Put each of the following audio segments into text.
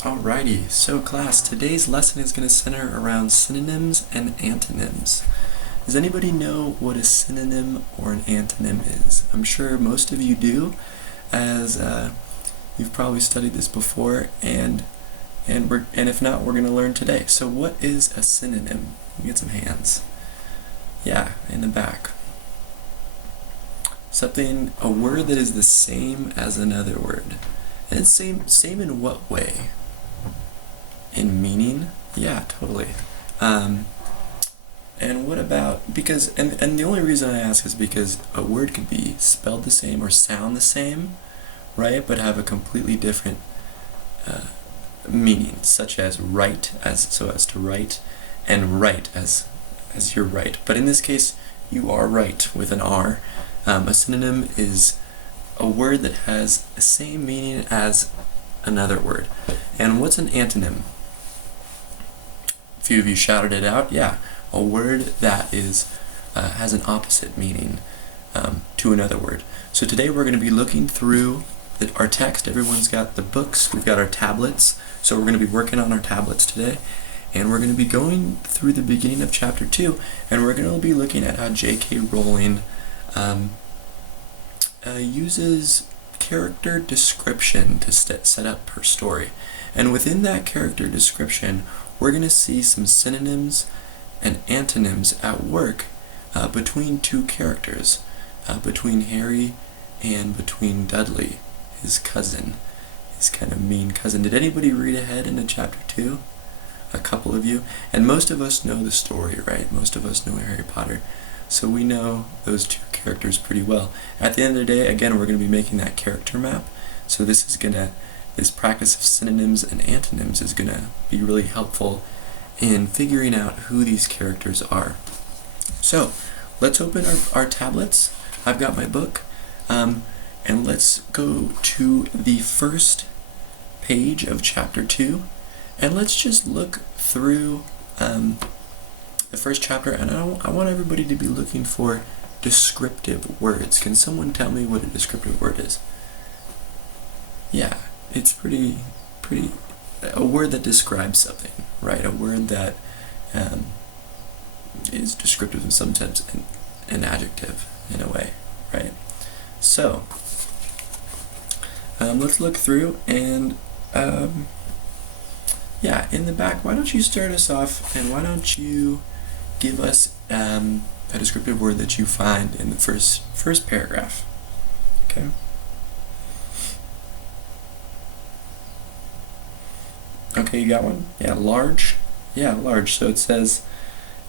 Alrighty, so class, today's lesson is going to center around synonyms and antonyms. Does anybody know what a synonym or an antonym is? I'm sure most of you do, as you've probably studied this before, and if not, we're going to learn today. So what is a synonym? Let me get some hands. Yeah, in the back. A word that is the same as another word. And same in what way? In meaning? Yeah, totally. And what about, and the only reason I ask is because a word could be spelled the same or sound the same, right, but have a completely different meaning, such as right, as to write, and right as you're right. But in this case, you are right with an R. A synonym is a word that has the same meaning as another word. And what's an antonym? A few of you shouted it out. Yeah, a word that has an opposite meaning to another word. So today we're going to be looking through our text. Everyone's got the books. We've got our tablets. So we're going to be working on our tablets today. And we're going to be going through the beginning of chapter 2, and we're going to be looking at how J.K. Rowling uses character description to set up her story. And within that character description, we're going to see some synonyms and antonyms at work between two characters, between Harry and between Dudley, his cousin, his kind of mean cousin. Did anybody read ahead into chapter 2? A couple of you. And most of us know the story, right? Most of us know Harry Potter. So we know those two characters pretty well. At the end of the day, again, we're going to be making that character map. So this practice of synonyms and antonyms is going to be really helpful in figuring out who these characters are. So let's open our tablets. I've got my book. And let's go to the first page of chapter 2. And let's just look through the first chapter, and I want everybody to be looking for descriptive words. Can someone tell me what a descriptive word is? Yeah, it's pretty a word that describes something, right? A word that is descriptive in some sense, an adjective in a way, right? So let's look through, and yeah, in the back, why don't you start us off, and why don't you give us a descriptive word that you find in the first paragraph. Okay. Okay, you got one? Yeah, large. Yeah, large. So it says,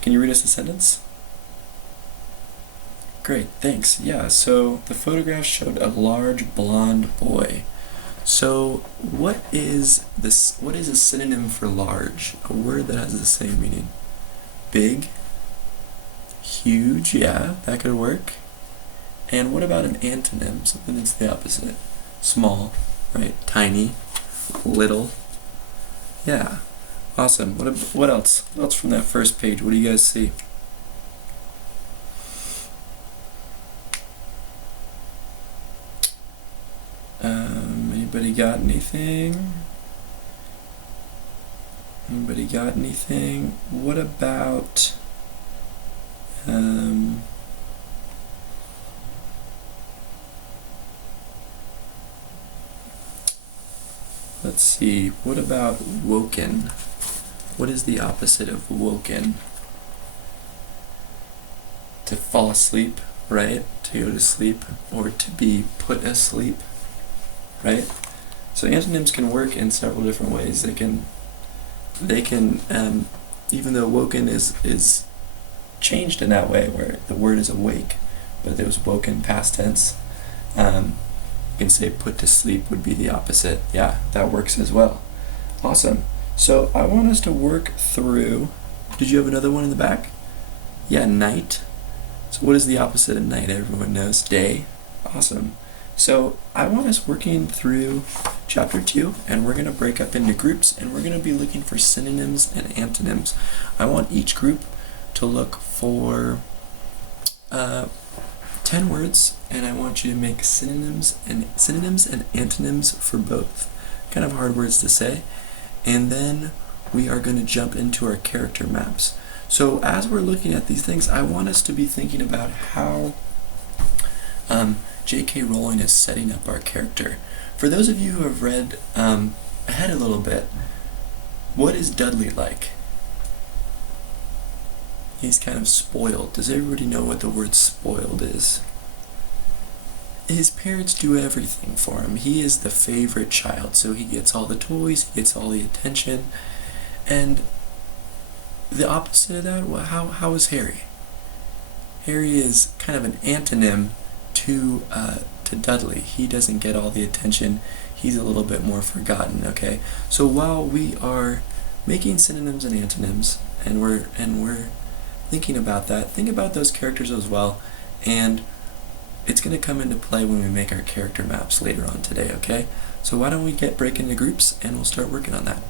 can you read us a sentence? Great, thanks. Yeah, so the photograph showed a large blonde boy. So what is a synonym for large? A word that has the same meaning. Big, huge, yeah, that could work. And what about an antonym? Something that's the opposite. Small, right? Tiny, little. Yeah, awesome. What else? What else from that first page? What do you guys see? Anybody got anything? Anybody got anything? What about let's see, what about woken? What is the opposite of woken? To fall asleep, right? To go to sleep, or to be put asleep, right? So antonyms can work in several different ways. They can even though woken is changed in that way, where the word is awake, but it was woken past tense. You can say put to sleep would be the opposite. Yeah, that works as well. Awesome. So I want us to work through, did you have another one in the back? Yeah, night. So what is the opposite of night? Everyone knows. Day. Awesome. So I want us working through chapter 2, and we're going to break up into groups, and we're going to be looking for synonyms and antonyms. I want each group to look for 10 words, and I want you to make synonyms and antonyms for both. Kind of hard words to say. and then we are going to jump into our character maps. So as we're looking at these things, I want us to be thinking about how J.K. Rowling is setting up our character. For those of you who have read ahead a little bit, what is Dudley like? He's kind of spoiled. Does everybody know what the word spoiled is? His parents do everything for him. He is the favorite child, so he gets all the toys, he gets all the attention. And the opposite of that, well, how is Harry? Harry is kind of an antonym to Dudley. He doesn't get all the attention. He's a little bit more forgotten, okay? So while we are making synonyms and antonyms, and we're thinking about that, think about those characters as well, and it's going to come into play when we make our character maps later on today, okay? So why don't we break into groups, and we'll start working on that.